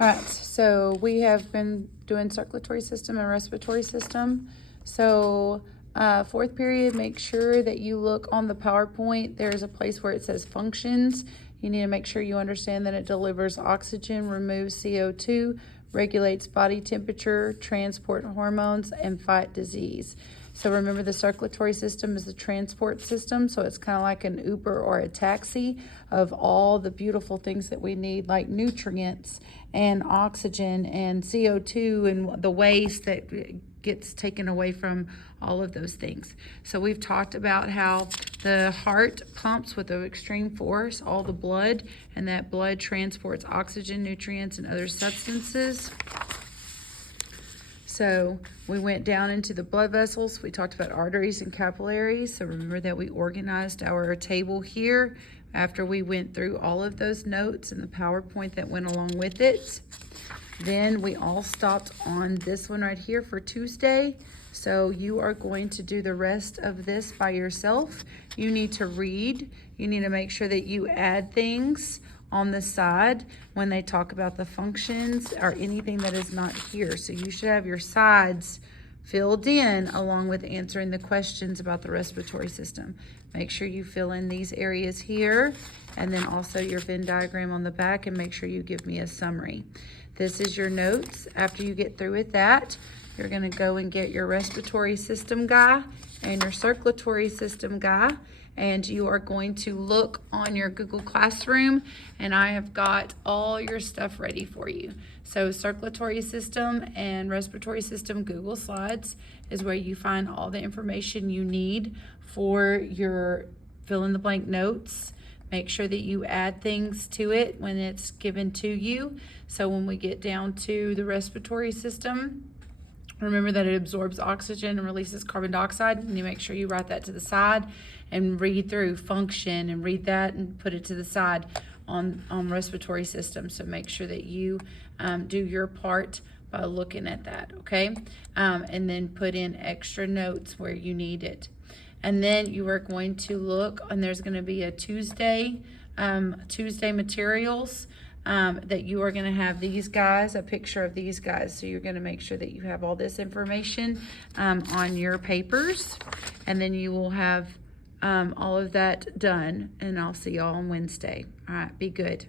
All right, so we have been doing circulatory system and respiratory system. So fourth period, make sure that you look on the PowerPoint. There's a place where it says functions. You need to make sure you understand that it delivers oxygen, removes CO2, regulates body temperature, transport hormones, and fight disease. So remember, the circulatory system is the transport system, so it's kind of like an Uber or a taxi of all the beautiful things that we need, like nutrients and oxygen and CO2 and the waste that gets taken away from all of those things. So we've talked about how the heart pumps with an extreme force all the blood, and that blood transports oxygen, nutrients, and other substances. So we went down into the blood vessels. We talked about arteries and capillaries. So remember that we organized our table here after we went through all of those notes and the PowerPoint that went along with it. Then we all stopped on this one right here for Tuesday. So you are going to do the rest of this by yourself. You need to read. You need to make sure that you add things on the side when they talk about the functions or anything that is not here. So you should have your sides filled in along with answering the questions about the respiratory system. Make sure you fill in these areas here, and then also your Venn diagram on the back, and make sure you give me a summary. This is your notes. After you get through with that, you're gonna go and get your respiratory system guy and your circulatory system guy, and you are going to look on your Google Classroom, and I have got all your stuff ready for you. So circulatory system and respiratory system Google Slides is where you find all the information you need for your fill in the blank notes. Make sure that you add things to it when it's given to you. So when we get down to the respiratory system, remember that it absorbs oxygen and releases carbon dioxide, and you make sure you write that to the side and read through function and read that and put it to the side on respiratory system. So make sure that you do your part by looking at that, okay? And then put in extra notes where you need it. And then you are going to look, and there's going to be a Tuesday materials that you are going to have these guys, a picture of these guys. So you're going to make sure that you have all this information on your papers, and then you will have all of that done, and I'll see y'all on Wednesday. All right, be good.